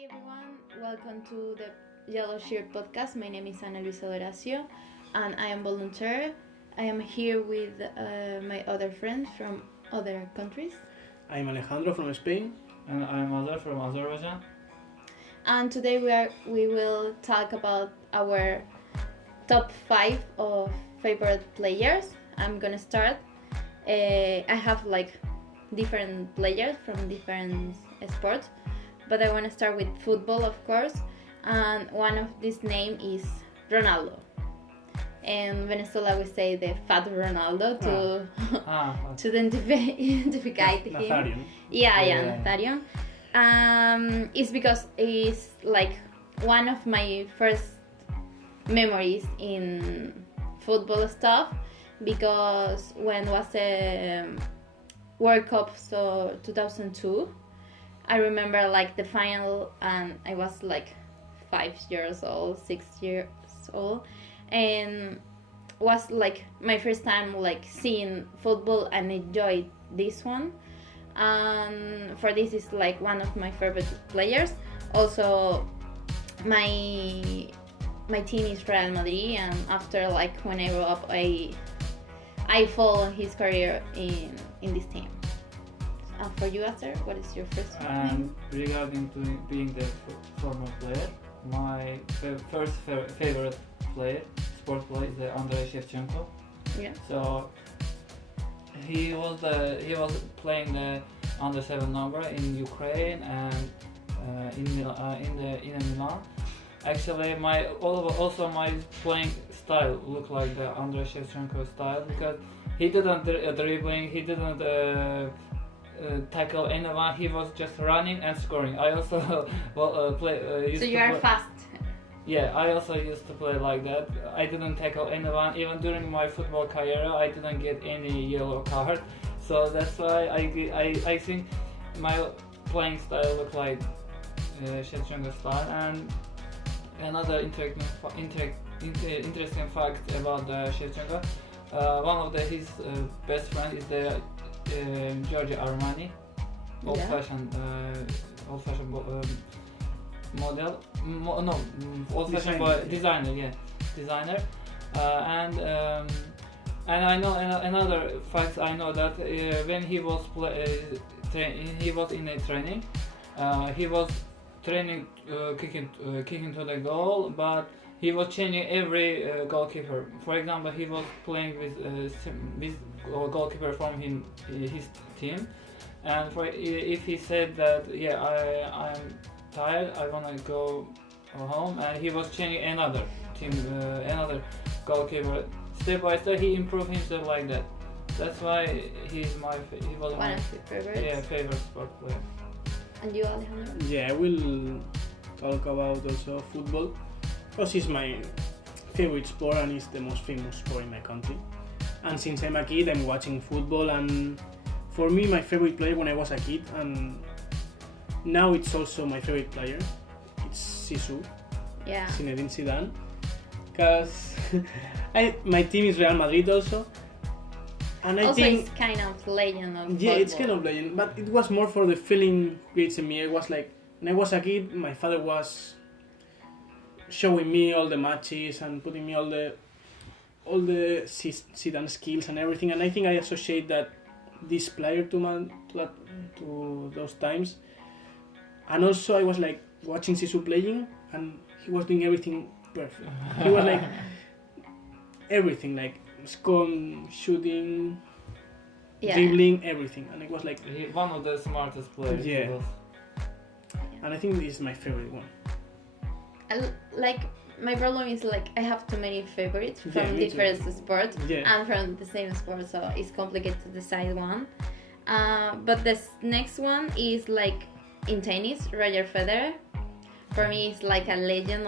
Hi everyone, welcome to the Yellow Shirt podcast. My name is Ana Luisa Doracio and I am volunteer. I am here with my other friends from other countries. I'm Alejandro from Spain. And I'm Azer from Azerbaijan. And today we will talk about our top 5 of favorite players. I'm gonna start. I have different players from different sports, but I want to start with football, of course, and one of this name is Ronaldo. In Venezuela, we say the fat Ronaldo to identify him. Natharian. Natharian. It's because it's like one of my first memories in football stuff, because when was the World Cup, so 2002, I remember the final, and I was 5 years old, 6 years old, and was my first time seeing football and enjoyed this one. And for this is one of my favorite players. Also, my team is Real Madrid, and after when I grew up, I followed his career in this team. For you, Azer, what is your first name? Regarding to being the former player, my first favorite player, sport player, is Andrei Shevchenko. Yeah. So he was playing the under 7 number in Ukraine and in Milan. Actually, my playing style looked like the Andrei Shevchenko style, because he didn't dribbling, he didn't tackle anyone. He was just running and scoring. I also So you are fast. Yeah, I also used to play like that. I didn't tackle anyone. Even during my football career, I didn't get any yellow card. So that's why I think my playing style looked like Shevchenko style. And another interesting fact about Shevchenko, one of his best friend is the Giorgio Armani, old-fashioned model. Old-fashioned designer. And I know another fact. I know that when he was in a training, he was training kicking to the goal, but he was changing every goalkeeper. For example, he was playing with goalkeeper from his team, and if he said that I'm tired, I wanna go home, and he was changing another team, another goalkeeper. Step by step, he improved himself like that. That's why he was one of your favorites. Yeah, favorite sport player. And you, Alejandro? Yeah, I will talk about also football, because it's my favorite sport and it's the most famous sport in my country. And since I'm a kid, I'm watching football, and for me, my favorite player when I was a kid, and now it's also my favorite player, it's Zizou. Yeah. Zinedine Zidane. Because my team is Real Madrid also. And I also, think it's kind of legend of football. Yeah, it's kind of legend, but it was more for the feeling creates in me. It was when I was a kid, my father was showing me all the matches and putting me all the Zidane skills and everything, and I think I associate this player to those times. And also I was watching Zizou playing, and he was doing everything perfect. He was everything, scoring, shooting, dribbling, everything, and it was one of the smartest players. Yeah. And I think this is my favorite one. My problem is I have too many favorites from different sports and from the same sport, so it's complicated to decide one. But this next one is in tennis, Roger Federer. For me, it's a legend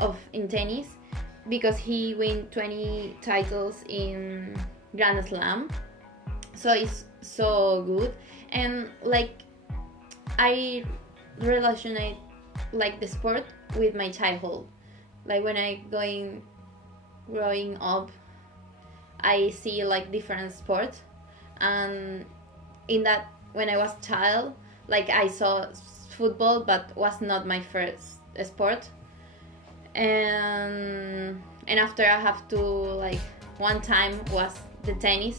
of in tennis, because he win 20 titles in Grand Slam, so it's so good. And I relationate the sport with my childhood. When I growing up, I see different sports, and in that when I was child, I saw football, but was not my first sport. And after I have to like one time was the tennis,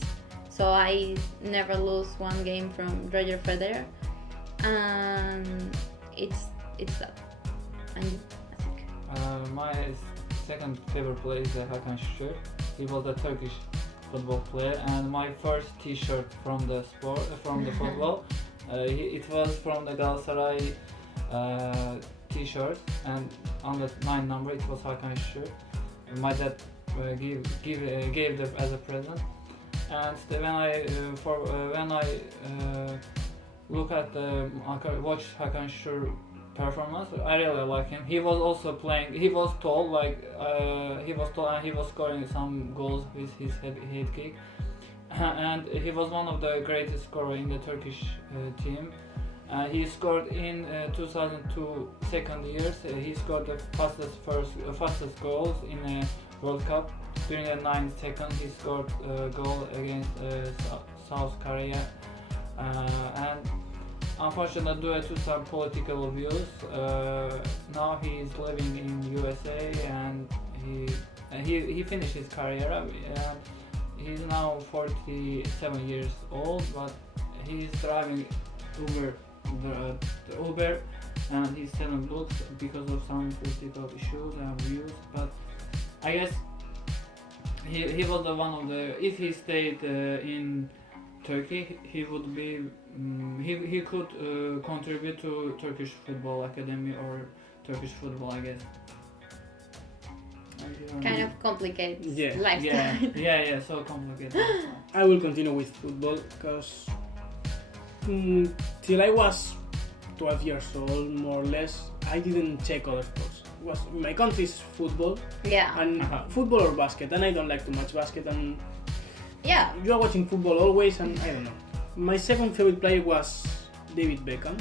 so I never lose one game from Roger Federer, and it's that. And I think My second favorite player is Hakan Şükür. He was a Turkish football player, and my first T-shirt from the football, it was from the Galatasaray T-shirt, and on the 9 number it was Hakan Şükür. My dad gave them as a present, and when I look at watch Hakan Şükür performance, I really like him. He was also playing. He was tall, and he was scoring some goals with his head kick, and he was one of the greatest scorers in the Turkish team. He scored in 2002 second years. He scored the fastest goals in a World Cup. During the 9 seconds, he scored a goal against South Korea, and unfortunately, due to some political views, now he is living in USA, and he finished his career. He's now 47 years old, but he's driving Uber, and he's selling books because of some political issues and views. But I guess he was the one of the. If he stayed in Turkey, he would be. He could contribute to Turkish Football Academy or Turkish football, I guess. kind of complicated Yeah. lifestyle. Yeah, so complicated. I will continue with football because till I was 12 years old, more or less, I didn't check other sports. My country's football Yeah. and football or basket, and I don't like too much basket. And Yeah. you are watching football always, and I don't know. My second favorite player was David Beckham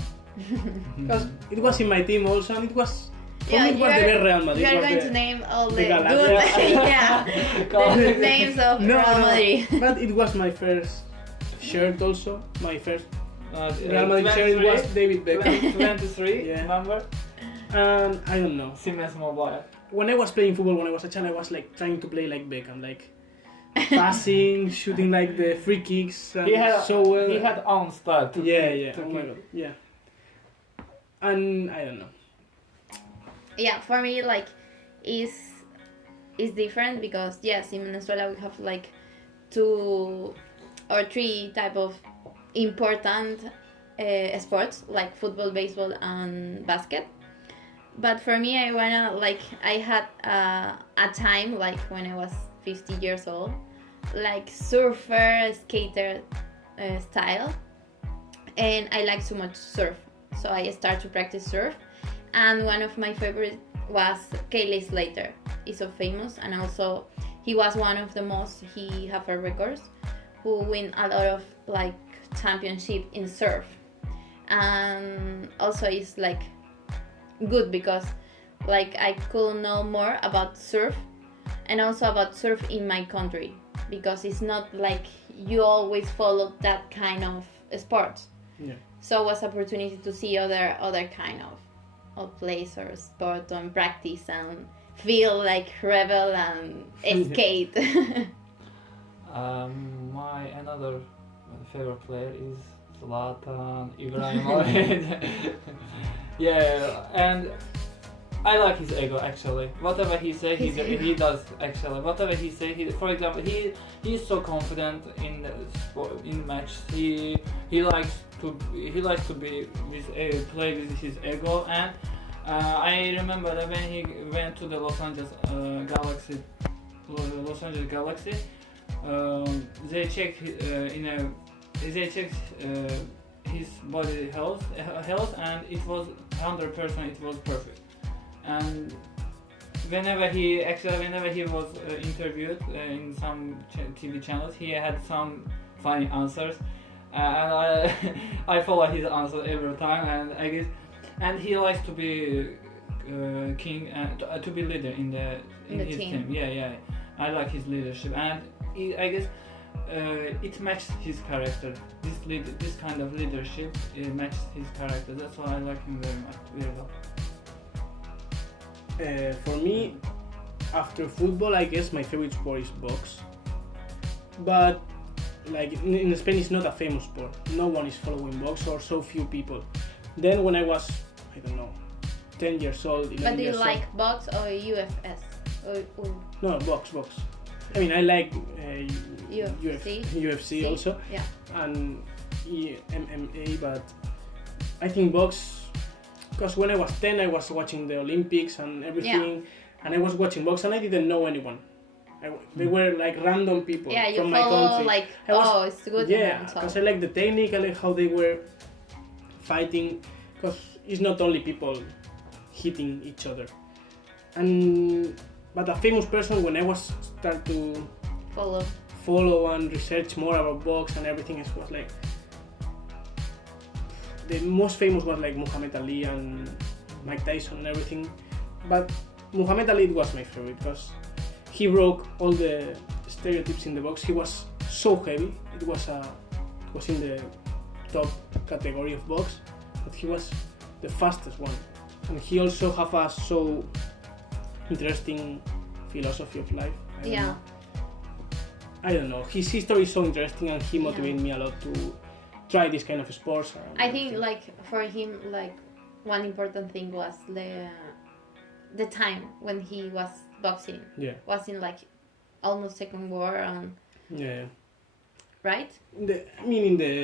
because it was in my team also, and it was. For me, it was the Real Madrid. You are was going the- to name all the the good Galactica. the names of No, Real no, Madrid. but it was my first shirt also. My first Real Madrid 23, shirt was David Beckham. 23, Yeah. remember? And I don't know. Siemens Mobile. When I was playing football when I was a child, I was like trying to play like Beckham, like passing, shooting like the free kicks, and so well. He had own style. To yeah. To Oh my god, yeah. And I don't know. Yeah, for me, like, is different because yes, in Venezuela we have like 2 or 3 type of important sports like football, baseball, and basket. But for me, I had a time like when I was 50 years old, like surfer, skater style, and I like so much surf. So I started to practice surf. And one of my favorite was Kayleigh Slater. He's so famous, and also he was one of the most. He have a records who win a lot of like championship in surf, and also it's like good because like I could know more about surf, and also about surf in my country because it's not like you always follow that kind of sport. Yeah. So it was opportunity to see other kind of place or sport and practice and feel like rebel and skate. My another favorite player is Zlatan Ibrahimovic. Yeah, and I like his ego actually. Whatever he says, he does actually. Whatever he says, for example, he's so confident in match. He likes to be with play with his ego, and I remember that when he went to the Los Angeles Galaxy, they checked his body health, and it was 100%. It was perfect. And whenever he was interviewed in some TV channels, he had some funny answers, and I follow his answer every time. And I guess, and he likes to be king and to be leader in his team. team. Yeah. I like his leadership, and I guess it matches his character. This kind of leadership matches his character. That's why I like him very well. For me, after football, I guess my favorite sport is box. But like in Spain, it's not a famous sport. No one is following box, or so few people. Then when I was, I don't know, 10 years old, 11 But do you years like box or UFS? Or No, box. I mean, I like UFC See? also, Yeah. and MMA, but I think box, because when I was 10, I was watching the Olympics and everything, and I was watching box, and I didn't know anyone. They were like random people Yeah, you from my follow country. like, it's good. Yeah, and so. because I like the technique, I like how they were fighting, because it's not only people hitting each other. But a famous person, when I was start to follow and research more about box and everything, it was like the most famous was like Muhammad Ali and Mike Tyson and everything. But Muhammad Ali was my favorite because he broke all the stereotypes in the box. He was so heavy. It was in the top category of box, but he was the fastest one. And he also have a so interesting philosophy of life. I don't know. His history is so interesting, and he motivated me a lot to try this kind of sports. I think like for him, like one important thing was the time when he was boxing. Yeah. Was in like almost Second War and Yeah. right? In the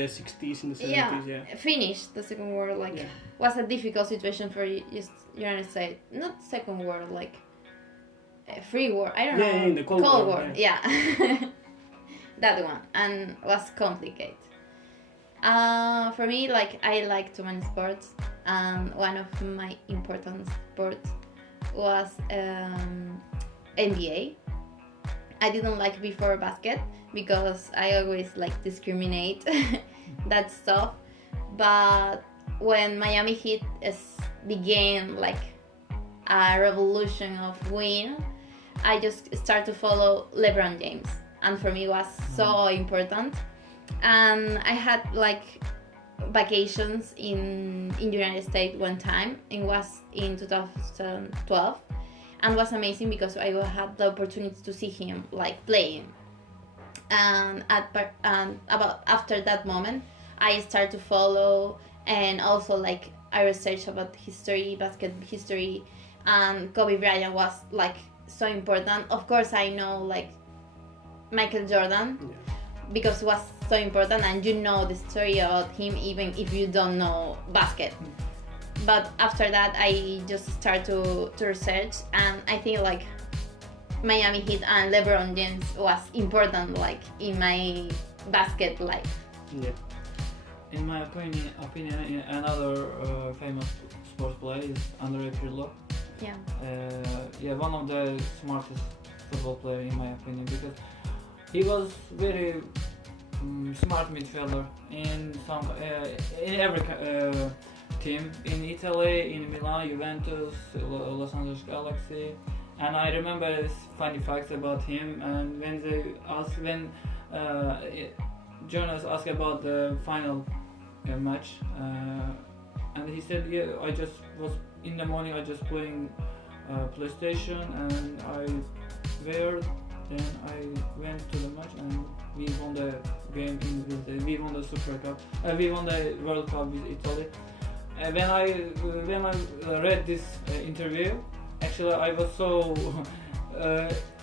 60s, in the 70s, yeah. Finished the Second War, like was a difficult situation for United States. Not Second War, like Free War. I don't know. Yeah, in the Cold War. Yeah. That one, and was complicated. For me, like I like too many sports, and one of my important sports was NBA. I didn't like before basket because I always like discriminate that stuff. But when Miami Heat began like a revolution of win, I just started to follow LeBron James, and for me it was so important. And I had like vacations in United States one time. It was in 2012. And was amazing because I had the opportunity to see him like playing, and about after that moment I started to follow, and also like I researched about history, basket history, and Kobe Bryant was like so important. Of course I know like Michael Jordan because it was so important, and you know the story about him even if you don't know basket. But after that, I just started to research, and I think like Miami Heat and LeBron James was important like in my basket life. Yeah. In my opinion, another famous sports player is Andre Pirlo. Yeah. One of the smartest football player in my opinion, because he was very smart midfielder in every team, in Italy, in Milan, Juventus, Los Angeles Galaxy. And I remember funny facts about him, and when journalists asked about the final match, and he said, I just was in the morning, I just playing PlayStation, and I then I went to the match and we won the game we won the Super Cup, we won the World Cup with Italy. When I read this interview, actually I was so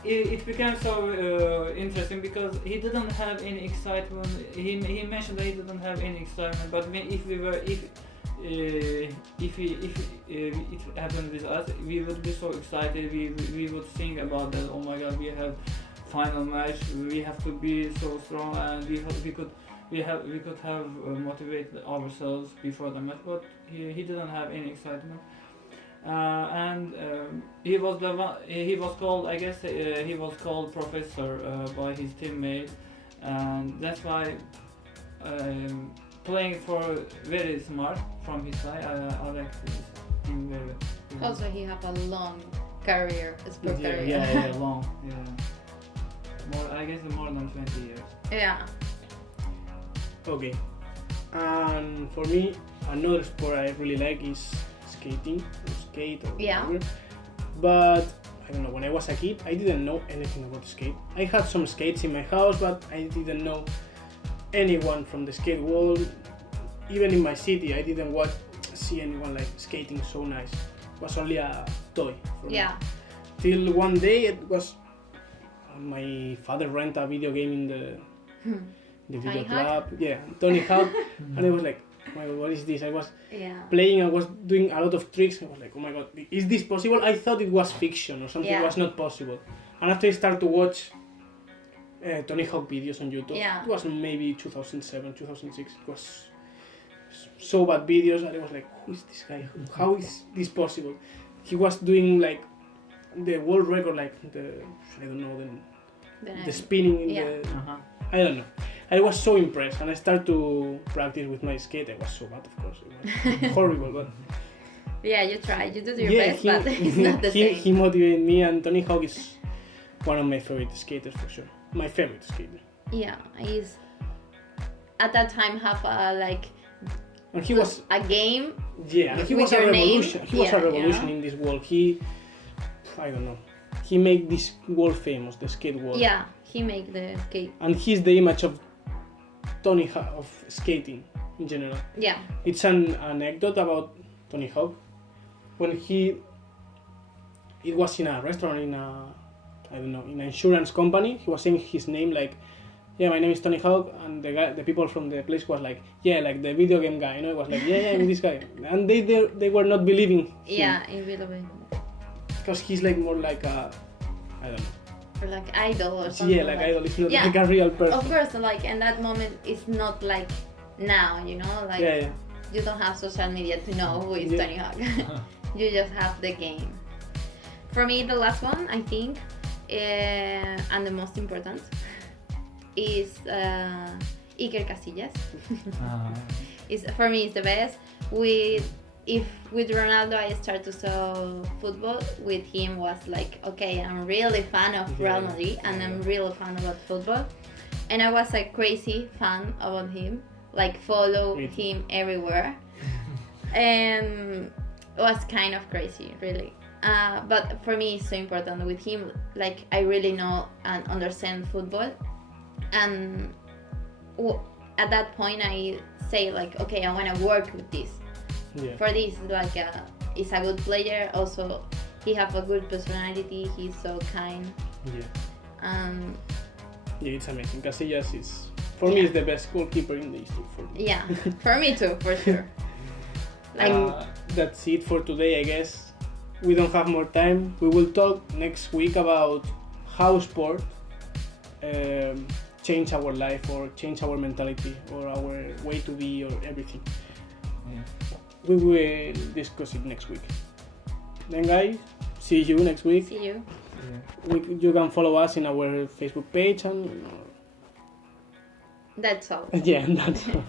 it became so interesting because he didn't have any excitement. He mentioned that he didn't have any excitement, but if it happened with us, we would be so excited. We would think about that. Oh my God, we have final match. We have to be so strong, and we could have motivated ourselves before the match. But he didn't have any excitement, and he was the one. He was called, I guess, he was called professor by his teammate, and that's why. Playing for very smart from his side, I like him very well. Also, he have a long career, sport career. Yeah, long. I guess more than 20 years. Yeah. Okay. And for me, another sport I really like is skating, or skate or Yeah. whatever. But I don't know, when I was a kid, I didn't know anything about skate. I had some skates in my house, but I didn't know anyone from the skate world. Even in my city, I didn't see anyone like skating so nice. It was only a toy for me. Yeah. Till one day, it was my father rented a video game in the video Tony Hawk? club. Yeah, Tony Hawk. And I was like, oh my god, what is this? I was Yeah. playing and was doing a lot of tricks. I was like, oh my god, is this possible? I thought it was fiction or something. Yeah. Was not possible. And after I started to watch Tony Hawk videos on YouTube, Yeah. it was maybe 2007, 2006. It was so bad videos, and I was like, who is this guy? How is this possible? He was doing like the world record, like I don't know, the spinning in Yeah. Uh-huh. I don't know. I was so impressed, and I started to practice with my skate. I was so bad, of course. It was horrible, but Yeah, you try. You do your yeah, best, but it's not the same. he motivated me, and Tony Hawk is one of my favorite skaters for sure. My favorite skater. Yeah, he's at that time have a And he was a game. yeah, he with was a your name. revolution. He was a Yeah, revolution yeah. in this world. I don't know. He made this world famous, the skate world. Yeah, he make the skate. And he's the image of Tony Hawk of skating in general. Yeah. It's an anecdote about Tony Hawk. When it was in a restaurant in an insurance company. He was saying his name like, yeah, my name is Tony Hawk, and the people from the place was like, yeah, like the video game guy, It was like, yeah, I'm this guy, and they were not believing him. Yeah, in little bit. Because he's like more like a, I don't know. Or like idol or something. Yeah, like idol. It's not Yeah. like a real person. Of course, like in that moment, it's not like now, Like Yeah. you don't have social media to know who is Yeah. Tony Hawk. You just have the game. For me, the last one, I think, and the most important, is Iker Casillas. For me, it's the best. With Ronaldo, I started to saw football. With him was like, okay, I'm really fan of Real Madrid, and I'm really fan about football. And I was a crazy fan about him, like follow him everywhere. And it was kind of crazy, really. But for me, it's so important with him. Like I really know and understand football, and at that point, I say like, okay, I want to work with this. Yeah. For this, like, he's a good player. Also, he have a good personality. He's so kind. Yeah. Yeah, it's amazing. Casillas is, for me, is the best goalkeeper in the history. For me. Yeah, for me too, for sure. And that's it for today, I guess. We don't have more time. We will talk next week about how sport change our life or change our mentality or our way to be or everything. Yeah. We will discuss it next week. Then guys, see you next week. See you. You can follow us in our Facebook page and That's all. yeah, that's all.